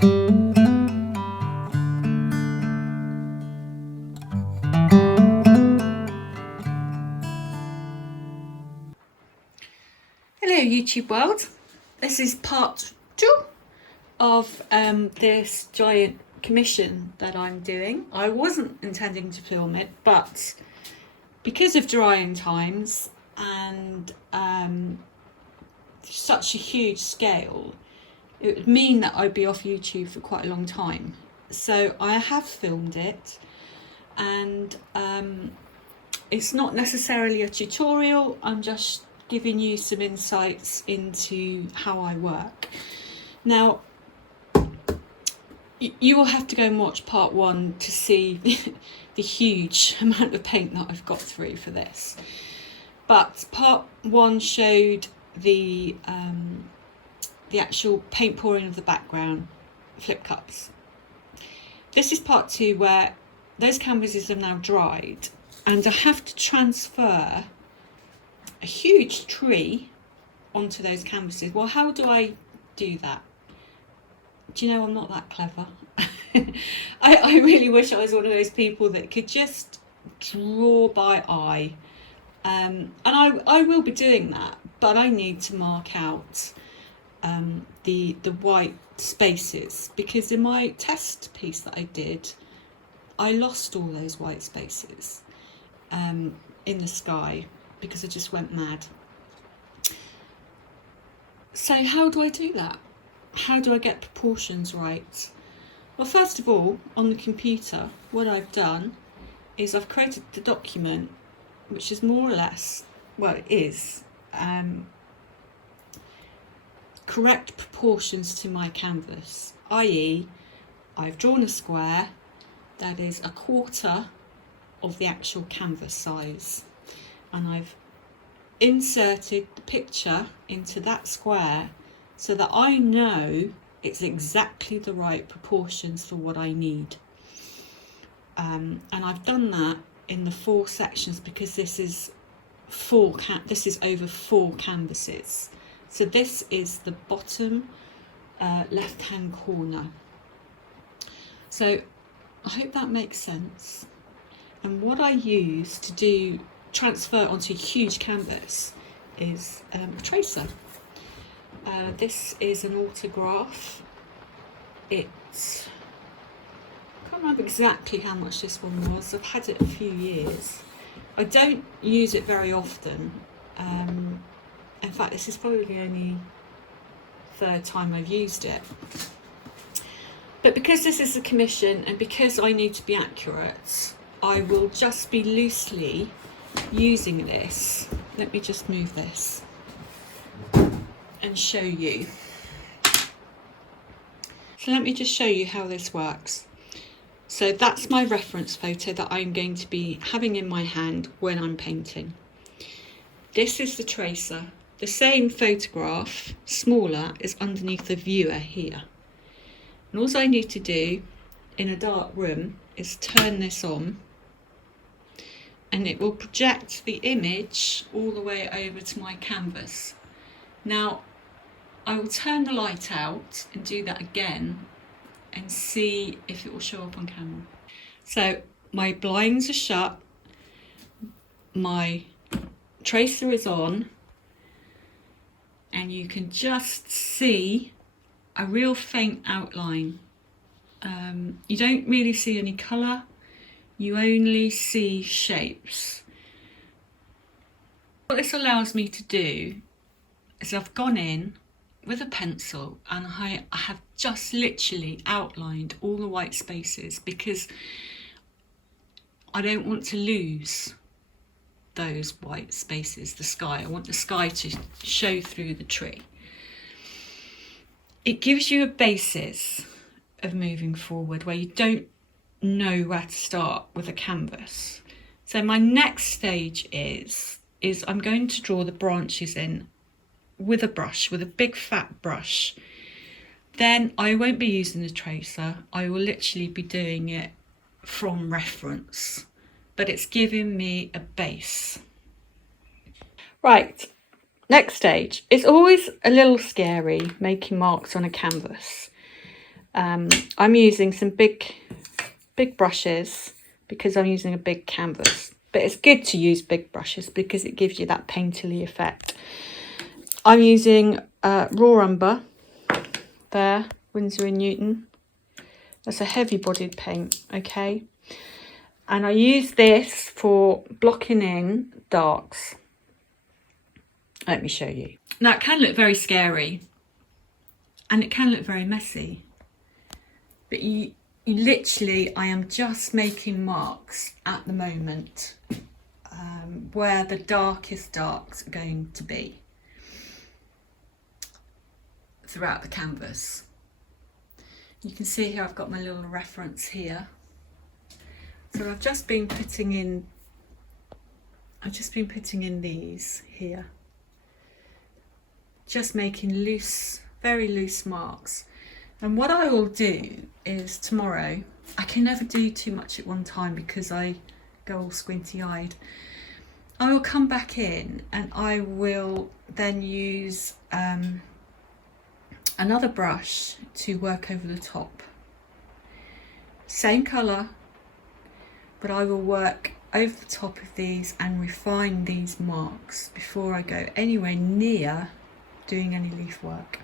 Hello YouTube world, this is part 2 of this giant commission that I'm doing. I wasn't intending to film it, but because of drying times and such a huge scale, it would mean that I'd be off YouTube for quite a long time. So I have filmed it, and it's not necessarily a tutorial, I'm just giving you some insights into how I work. Now, you will have to go and watch part 1 to see the huge amount of paint that I've got through for this. But part 1 showed the actual paint pouring of the background, flip cups. This is part 2 where those canvases are now dried and I have to transfer a huge tree onto those canvases. Well, how do I do that? Do you know, I'm not that clever. I really wish I was one of those people that could just draw by eye. And I will be doing that, but I need to mark out the white spaces, because in my test piece that I did, I lost all those white spaces in the sky, because I just went mad. So how do I do that? How do I get proportions right? Well, first of all, on the computer, what I've done is I've created the document, which is more or less, well, it is correct proportions to my canvas, i.e. I've drawn a square that is 1/4 of the actual canvas size, and I've inserted the picture into that square so that I know it's exactly the right proportions for what I need. And I've done that in the 4 sections because this is over 4 canvases. So this is the bottom left hand corner. So I hope that makes sense. And what I use to transfer onto a huge canvas is a tracer. This is an autograph. I can't remember exactly how much this one was. I've had it a few years. I don't use it very often. In fact, this is probably only the 3rd time I've used it. But because this is a commission and because I need to be accurate, I will just be loosely using this. Let me just move this and show you. So let me just show you how this works. So that's my reference photo that I'm going to be having in my hand when I'm painting. This is the tracer. The same photograph, smaller, is underneath the viewer here. And all I need to do in a dark room is turn this on, and it will project the image all the way over to my canvas. Now, I will turn the light out and do that again and see if it will show up on camera. So my blinds are shut, my tracer is on, and you can just see a real faint outline. You don't really see any colour, you only see shapes. What this allows me to do is I've gone in with a pencil and I have just literally outlined all the white spaces, because I don't want to lose those white spaces, the sky. I want the sky to show through the tree. It gives you a basis of moving forward where you don't know where to start with a canvas. So my next stage is I'm going to draw the branches in with a brush, with a big fat brush. Then I won't be using the tracer, I will literally be doing it from reference, but it's giving me a base. Right, next stage. It's always a little scary making marks on a canvas. I'm using some big brushes because I'm using a big canvas. But it's good to use big brushes because it gives you that painterly effect. I'm using raw umber there, Winsor & Newton. That's a heavy-bodied paint, okay? And I use this for blocking in darks. Let me show you. Now, it can look very scary and it can look very messy. But you literally, I am just making marks at the moment where the darkest darks are going to be throughout the canvas. You can see here I've got my little reference here. So I've just been putting in these here. Just making loose, very loose marks. And what I will do is tomorrow, I can never do too much at one time because I go all squinty eyed. I will come back in and I will then use another brush to work over the top. Same colour, but I will work over the top of these and refine these marks before I go anywhere near doing any leaf work.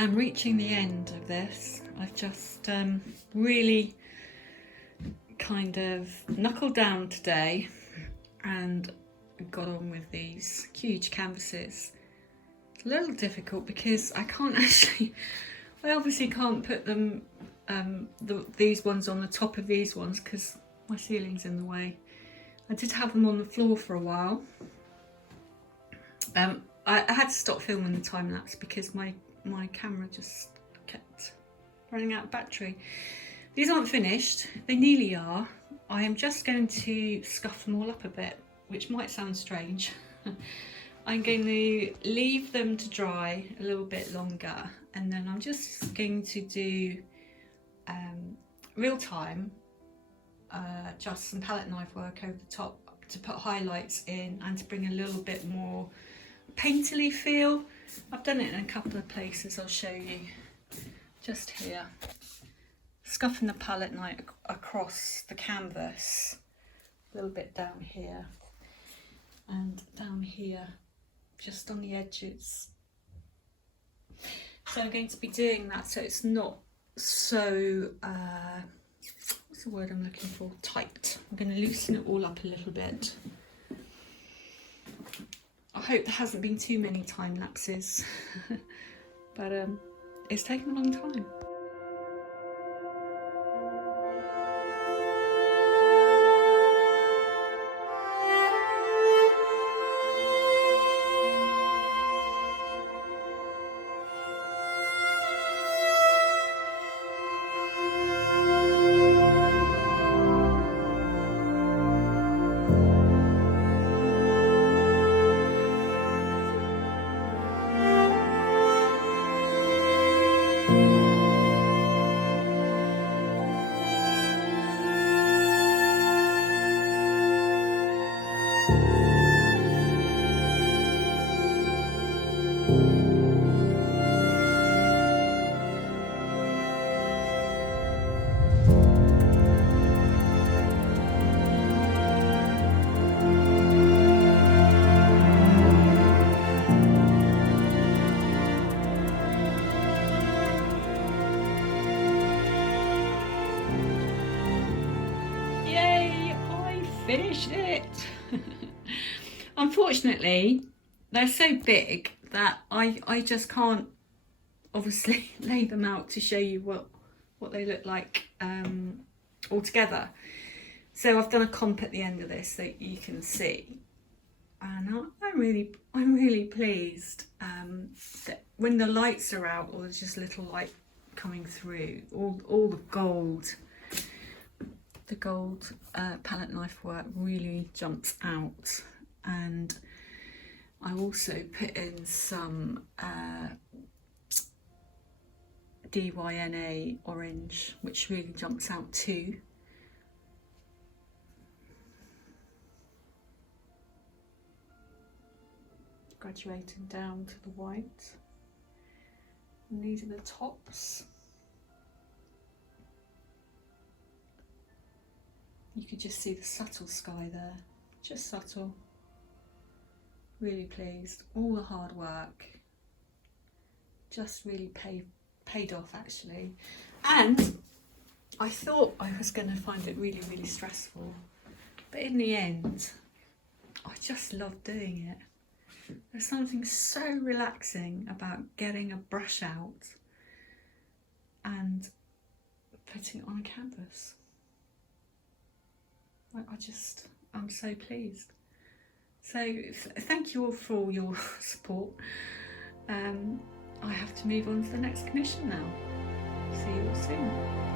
I am reaching the end of this. I've just really kind of knuckled down today and got on with these huge canvases. It's a little difficult because I can't actually, I obviously can't put them, these ones on the top of these ones because my ceiling's in the way. I did have them on the floor for a while. I had to stop filming the time lapse because my camera just kept running out of battery. These aren't finished, they nearly are. I am just going to scuff them all up a bit, which might sound strange. I'm going to leave them to dry a little bit longer, and then I'm just going to do real time, just some palette knife work over the top to put highlights in and to bring a little bit more painterly feel. I've done it in a couple of places, I'll show you. Just here, scuffing the palette knife across the canvas, a little bit down here and down here, just on the edges. So I'm going to be doing that so it's not so, what's the word I'm looking for, tight. I'm going to loosen it all up a little bit. I hope there hasn't been too many time lapses, but it's taken a long time. Finished it. Unfortunately, they're so big that I just can't obviously lay them out to show you what they look like all together. So I've done a comp at the end of this so you can see, and I'm really pleased that when the lights are out, or there's just little light coming through, all the gold palette knife work really jumps out. And I also put in some DYNA orange, which really jumps out too. Graduating down to the white. And these are the tops. You could just see the subtle sky there, just subtle. Really pleased. All the hard work just really paid off actually. And I thought I was going to find it really stressful, but in the end I just love doing it. There's something so relaxing about getting a brush out and putting it on a canvas. I'm so pleased. So thank you all for all your support. I have to move on to the next commission now. See you all soon.